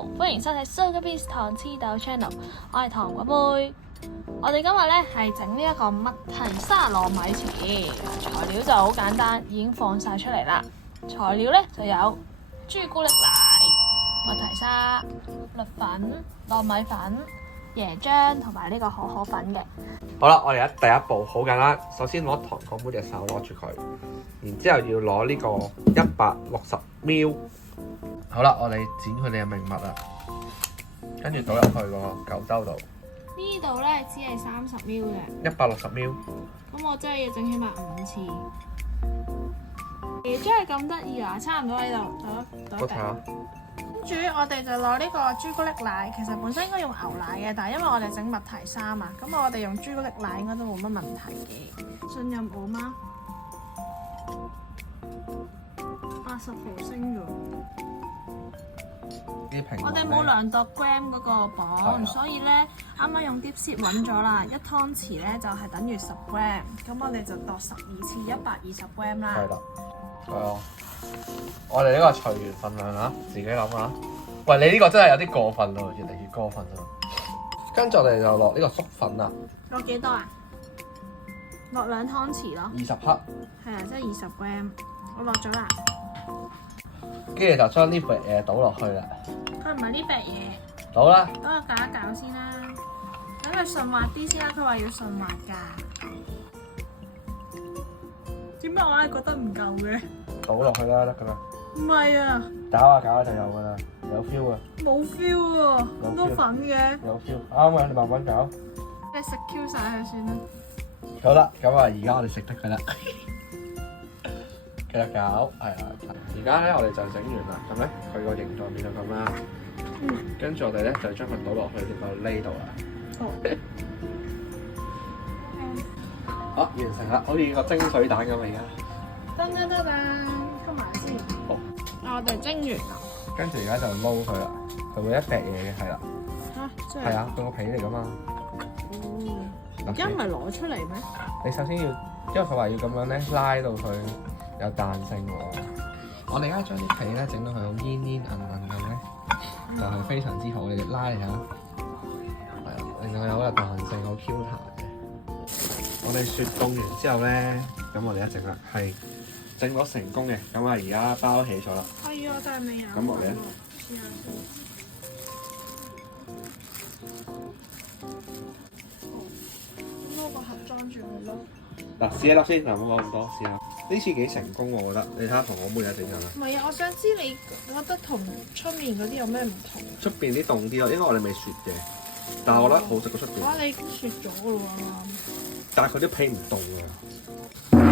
好，歡迎收睇 Soulcase 糖黐豆 channel， 我係糖果妹。我哋今日咧係整呢一個麥提沙糯米糍，材料就好簡單，已經放晒出嚟啦。材料咧就有朱古力奶、麥提沙、栗粉、糯米粉、椰漿同埋呢個可可粉嘅。好啦，我哋第一步好簡單，首先攞糖果妹隻手攞住佢，然之後要攞呢個160ml。好啦，我哋剪佢哋嘅命脈啦，跟住倒入去個舊兜度。呢度咧只係30ml 嘅。160ml。咁我真係要整起碼5次。椰漿係咁得意啊！差唔多喺度，倒一定。跟住我哋就攞呢個朱古力奶，其實本身應該用牛奶嘅，但係因為我哋整麥提沙嘛，咁我哋用朱古力奶應該都冇乜問題嘅。信任我嗎？80毫升啫。我哋冇量度 gram 嗰個磅，所以咧啱啱用 Dipsit 揾咗啦，1湯匙咧就係等於10 gram， 咁我哋就度12次120 gram 啦。係啦，係啊。我哋呢個隨緣份量啊，自己諗下。喂，你呢個真係有啲過分咯，越嚟越過分咯。跟住我哋就落呢個粟粉啦。落幾多啊？落2湯匙咯。20克。係啊，即係20 gram。我落咗啦。跟住就將呢嚿嘢倒落去啦。佢唔係呢嚿嘢。倒啦。等我攪一攪先啦，等佢順滑啲先啦。佢話要順滑㗎。點解我係覺得唔夠嘅？倒落去啦，得㗎啦。唔係啊。搞下搞下就有㗎啦，有 feel 啊。冇 feel 喎，咁多粉嘅。有 feel，啱啊！你慢慢搞。你食 Q 晒佢算啦。好啦，咁啊，而家我哋食得㗎啦。繼續搞，係啊。而家咧，我哋就整完啦。咁咧，佢個形狀變咗咁啦。跟住我哋咧就將佢倒落去呢個呢度啦。好，完成啦，好似個蒸水蛋咁啊！而家。得，收埋先。好。我哋蒸完啦。跟住而家就撈佢啦，佢會一劈嘢嘅，係啦。嚇！真係。係啊，佢個皮嚟㗎嘛。哦。而家唔係攞出嚟咩？你首先要，因為佢話要咁樣咧拉到佢有彈性喎。我哋而家將啲皮咧整到佢好煙煙韌韌咁咧，就係非常之好。你拉嚟下，係啊，令到佢有彈性，好 Q 彈嘅。我哋雪凍完之後咧，咁我哋一整啦，係整咗成功嘅。咁啊，而家包起咗啦。係啊，但係未有。咁我哋咧試下先。攞個盒裝住佢咯。嗱，試一粒先，嗱，唔好講咁多，試下。呢次幾成功我覺得。你睇下同我妹一整緊啦。唔係啊，我想知你覺得同出面嗰啲有咩唔同？出邊啲凍啲咯，因為我哋未雪嘅，但係我覺得好食過出邊。哇！你已經雪咗㗎喎啱啱。但係佢啲皮唔凍啊。